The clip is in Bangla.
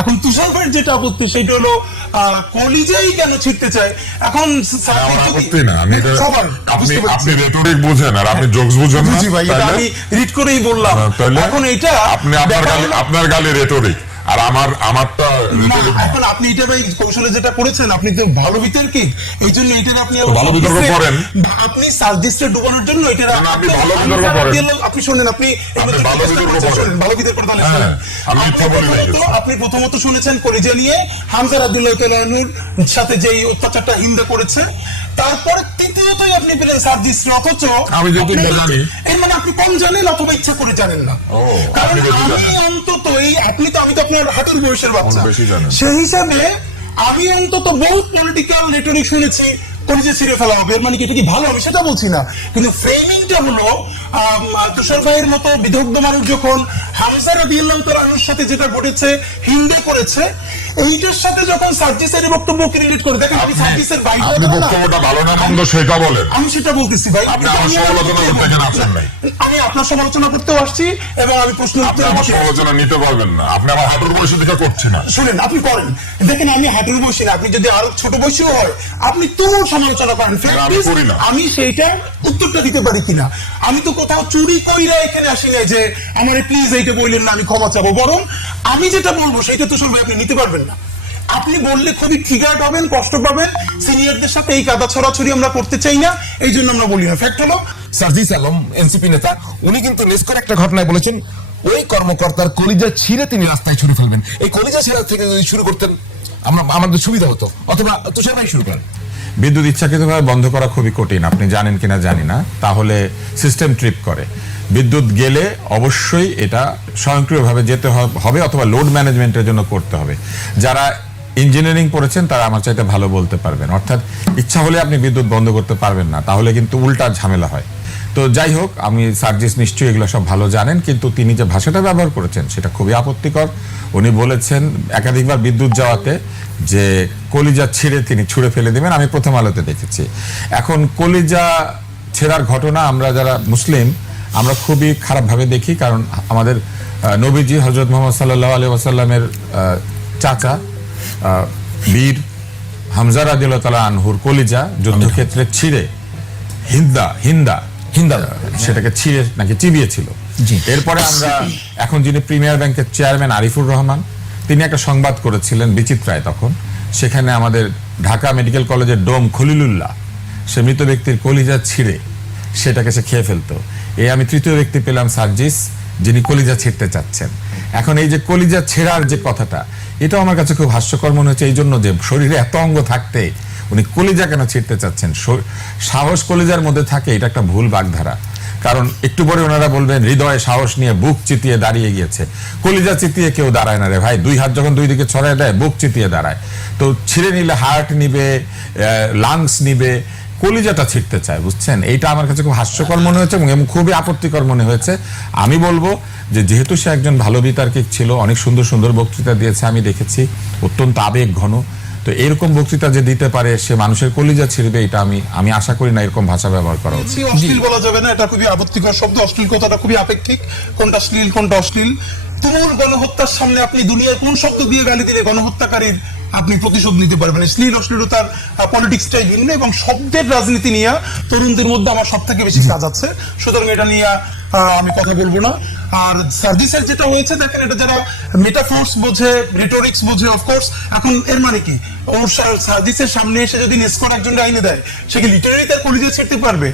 এখন তুষার ভাইয়ের যেটা আপত্তি সেটা হলো কলিজাই কেন ছিঁড়তে চায়। এখন আপত্তি না, আমি সবার আপনি রেটরিক বুঝেন আর আপনি জোকস বুঝেন না। জি ভাই, এটা আমি রিড করেই বললাম। এখন এটা আপনি আপনার গালে রেটরিক আর আমারটা এখন আপনি এটা ভাই কৌশলে যেটা করেছেন, আপনি তো ভালো বিতর্কিক, এই জন্য এটার আপনি ভালো বিতর্ক করেন, আপনি সার্জিসকে ডুবানোর জন্য এটা আপনি ভালো বিতর্ক করেন। আপনি শুনেন, আপনি ভালো বিতর্ক করেন, ভালো বিতর্ক তাহলে আপনি প্রথমত শুনেছেন কলিজা নিয়ে হামজা রাদিয়াল্লাহু তাআলা আনহুর সাথে যেই অত্যাচারটা হিন্দা করেছে, তারপর তৃতীয়তই আপনি পেলেন সার্জিসকে। অথচ আমি যেহেতু জানি, এর মানে আপনি কম জানেন অথবা ইচ্ছা করে জানেন না। কারণ আমি অন্তত আমি তো আপনার হাঁটুর বয়সের বাচ্চা, সেই হিসাবে আমি অন্তত বহু পলিটিক্যাল রেটরিক শুনেছি কলিজা ছিঁড়ে ফেলা হবে। এর মানে কি এটা কি ভালো হবে সেটা বলছি না, কিন্তু ফ্রেমিংটা হলো তুষার ভাইয়ের মতো বিদগ্ধ মানুষ যখন হামজা রাদিয়াল্লাহু তাআলা আনহুর সাথে যেটা ঘটেছে হিন্দে করেছে, এইটার সাথে যখন সার্জিসের বক্তব্যকে রিলেট করে দেখেন, আমি সার্জিসের ভাই বক্তব্যটা ভালো না মন্দ সেটা বলেন, আমি সেটা বলতেছি ভাই। আপনি আমার সমালোচনা করতে কেন আসেন নাই? আমি আপনার সমালোচনা করতেও আসছি এবং আমি প্রশ্ন আপনি আমার সমালোচনা নিতে পারবেন না, আপনি আমার হাঁটুর বয়সে দেখা করছেন না। শুনেন, আপনি করেন, দেখেন আমি হাঁটুর বয়সী না, আপনি যদি আরো ছোট বয়সীও হয় আপনি তুমুল সমালোচনা করেন, আমি সেইটা উত্তরটা দিতে পারি কিনা। আমি তো কোথাও চুরি কইরা এখানে আসি নাই যে আমার প্লিজ এইটা বললেন না আমি ক্ষমা চাবো, বরং আমি যেটা বলবো সেটা তো শুনবে আপনি নিতে পারবেন না। আপনি বললে খুবই ট্রিগার্ড হবেন, কষ্ট পাবেন। সিনিয়রদের সাথে এই কাদা ছড়াছড়ি আমরা করতে চাই না, এই জন্য আমরা বলি না। ফ্যাক্ট হলো সার্জিস আলম এনসিপি নেতা, উনি কিন্তু নেস্কোর একটা ঘটনায় বলেছেন ওই কর্মকর্তার কলিজা ছিঁড়ে তিনি রাস্তায় ছুড়ে ফেলবেন। এই কলিজা ছেঁড়া থেকে যদি শুরু করতেন আমাদের সুবিধা হতো, অথবা তুষার ভাই শুরু করেন। বিদ্যুৎ ইচ্ছাকৃতভাবে বন্ধ করা খুবই কঠিন, আপনি জানেন কিনা জানি না, তাহলে সিস্টেম ট্রিপ করে। বিদ্যুৎ গেলে অবশ্যই এটা স্বয়ংক্রিয়ভাবে যেতে হবে অথবা লোড ম্যানেজমেন্টের জন্য করতে হবে। যারা ইঞ্জিনিয়ারিং পড়েছেন তারা আমার চাইতে ভালো বলতে পারবেন, অর্থাৎ ইচ্ছা হলে আপনি বিদ্যুৎ বন্ধ করতে পারবেন না, তাহলে কিন্তু উল্টা ঝামেলা হয়। তো যাই হোক, আমি সার্জিস নিশ্চয়ই এগুলো সব ভালো জানেন, কিন্তু তিনি যে ভাষাটা ব্যবহার করেছেন সেটা খুবই আপত্তিকর। উনি বলেছেন একাধিকবার বিদ্যুৎ যাওয়াতে যে কলিজা ছিঁড়ে তিনি ছুঁড়ে ফেলে দিবেন, আমি প্রথম আলোতে দেখেছি। এখন কলিজা ছেঁড়ার ঘটনা আমরা যারা মুসলিম আমরা খুবই খারাপভাবে দেখি, কারণ আমাদের নবীজি হযরত মুহাম্মদ সাল্লাল্লাহু আলাইহি ওয়াসাল্লামের চাচা বীর হামজা রাদিয়াল্লাহু তাআলা আনহুর কলিজা যুদ্ধক্ষেত্রে ছিঁড়ে হিন্দা সেটাকে ছিঁড়ে নাকি চিবিয়েছিল। এরপরে আমরা এখন যিনি প্রিমিয়ার ব্যাংকের চেয়ারম্যান আরিফুর রহমান, তিনি একটা সংবাদ করেছিলেন বিচিত্রায়, তখন সেখানে আমাদের ঢাকা মেডিকেল কলেজের ডোম খলিলুল্লাহ সে মৃত ব্যক্তির কলিজা ছিঁড়ে সেটাকে সে খেয়ে ফেলতো। আমি তৃতীয় ব্যক্তি পেলাম সার্জিস, যিনি কলিজা ছিঁড়তে চাচ্ছেন। এখন এই যে কলিজা ছেঁড়ার যে কথাটা, এটাও আমার কাছে খুব হাস্যকর মনে হচ্ছে, এই জন্য যে শরীরে এত অঙ্গ থাকতে উনি কলিজা কেন ছিঁড়তে চাচ্ছেন। সাহস কলিজার মধ্যে থাকে, এটা একটা ভুল বাগধারা। কারণ একটু পরে ওনারা বলবেন হৃদয়ে সাহস নিয়ে বুক চিতিয়ে দাঁড়িয়ে গিয়েছে। কলিজা চিতিয়ে কেউ দাঁড়ায় না রে ভাই, দুই হাত যখন দুই দিকে ছড়ায় দেয় বুক চিতিয়ে দাঁড়ায়। তো ছিঁড়ে নিলে হার্ট নিবে, লাংস নিবে, কলিজাটা ছিঁড়তে চায়, বুঝছেন? এইটা আমার কাছে খুব হাস্যকর মনে হয়েছে এবং খুবই আপত্তিকর মনে হয়েছে। আমি বলবো যে যেহেতু সে একজন ভালো বিতার্কিক ছিল, অনেক সুন্দর সুন্দর বক্তৃতা দিয়েছে, আমি দেখেছি, অত্যন্ত আবেগ ঘন, তো এরকম বক্তৃতা যে দিতে পারে সে মানুষের কলিজা ছিঁড়বে, এটা আমি আশা করি না এরকম ভাষা ব্যবহার করা উচিত। অশ্লীল বলা যাবে না, এটা খুবই আপত্তিকর শব্দ। অশ্লীল কথাটা খুবই আপেক্ষিক, কোনটা শ্লীল কোনটা অশ্লীল। তুমুল গণহত্যার সামনে আপনি দুনিয়ার কোন শব্দ দিয়ে গালি দিলে গণহত্যাকারীর আপনি প্রতিশোধ নিতে পারবেন? শ্লীল অশ্লীলতার পলিটিক্সটাই ভিন্ন এবং শব্দের রাজনীতি নিয়ে তরুণদের মধ্যে আমার সব থেকে বেশি কাজ আছে, সুতরাং এটা নিয়ে আমি কথা বলবো না। আর সার্জিসের যেটা হয়েছে দেখেন, এটা যারা মেটাফোর্স বোঝে, রিটোরিক্স বোঝে, অফকোর্স এখন এর মানে কি, ওর সার্জিসের সামনে এসে যদি নেস্কর একজন আইনে দেয়, সে কি লিটারেলি তার কলিজা ছিঁড়তে পারবে?